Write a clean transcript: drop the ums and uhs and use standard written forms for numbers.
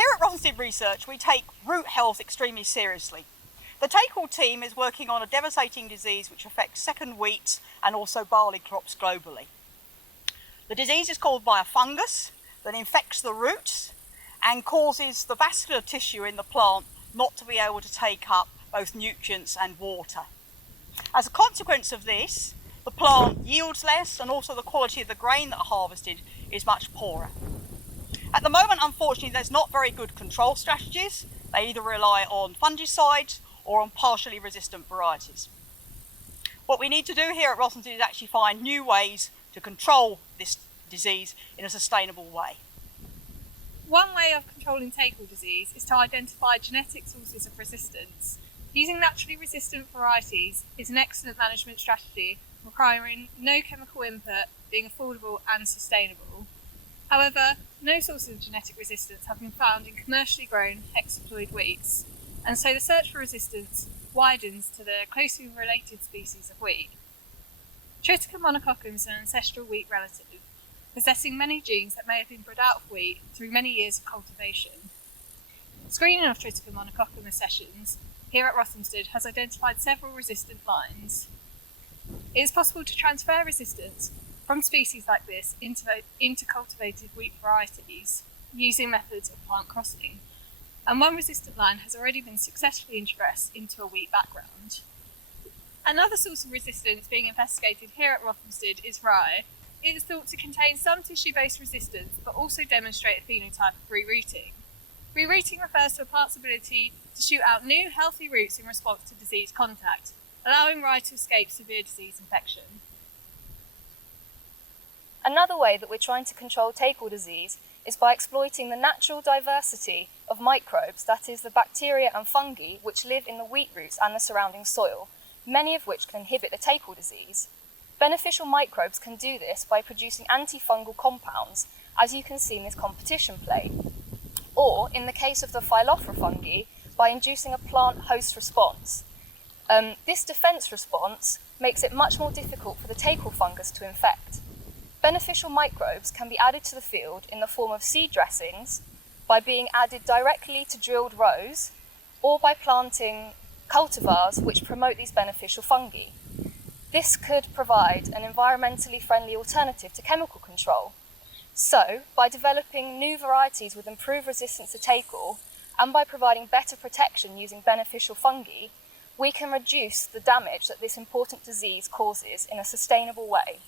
Here at Rothamsted Research, we take root health extremely seriously. The Take-All team is working on a devastating disease which affects second wheat and also barley crops globally. The disease is caused by a fungus that infects the roots and causes the vascular tissue in the plant not to be able to take up both nutrients and water. As a consequence of this, the plant yields less and also the quality of the grain that are harvested is much poorer. At the moment, unfortunately, there's not very good control strategies. They either rely on fungicides or on partially resistant varieties. What we need to do here at Rothamsted is actually find new ways to control this disease in a sustainable way. One way of controlling Take-All disease is to identify genetic sources of resistance. Using naturally resistant varieties is an excellent management strategy, requiring no chemical input, being affordable and sustainable. However, no sources of genetic resistance have been found in commercially grown hexaploid wheats, and so the search for resistance widens to the closely related species of wheat. Triticum monococcum is an ancestral wheat relative, possessing many genes that may have been bred out of wheat through many years of cultivation. Screening of Triticum monococcum accessions here at Rothamsted has identified several resistant lines. It is possible to transfer resistance from species like this into cultivated wheat varieties using methods of plant crossing, and one resistant line has already been successfully introgressed into a wheat background. Another source of resistance being investigated here at Rothamsted is rye. It is thought to contain some tissue-based resistance but also demonstrate a phenotype of rerooting. Rerooting refers to a plant's ability to shoot out new healthy roots in response to disease contact, allowing rye to escape severe disease infection. Another way that we're trying to control Take-All disease is by exploiting the natural diversity of microbes, that is, the bacteria and fungi which live in the wheat roots and the surrounding soil, many of which can inhibit the Take-All disease. Beneficial microbes can do this by producing antifungal compounds, as you can see in this competition plate, or, in the case of the Phyllophora fungi, by inducing a plant host response. This defence response makes it much more difficult for the Take-All fungus to infect. Beneficial microbes can be added to the field in the form of seed dressings, by being added directly to drilled rows, or by planting cultivars which promote these beneficial fungi. This could provide an environmentally friendly alternative to chemical control. So, by developing new varieties with improved resistance to Take-All, and by providing better protection using beneficial fungi, we can reduce the damage that this important disease causes in a sustainable way.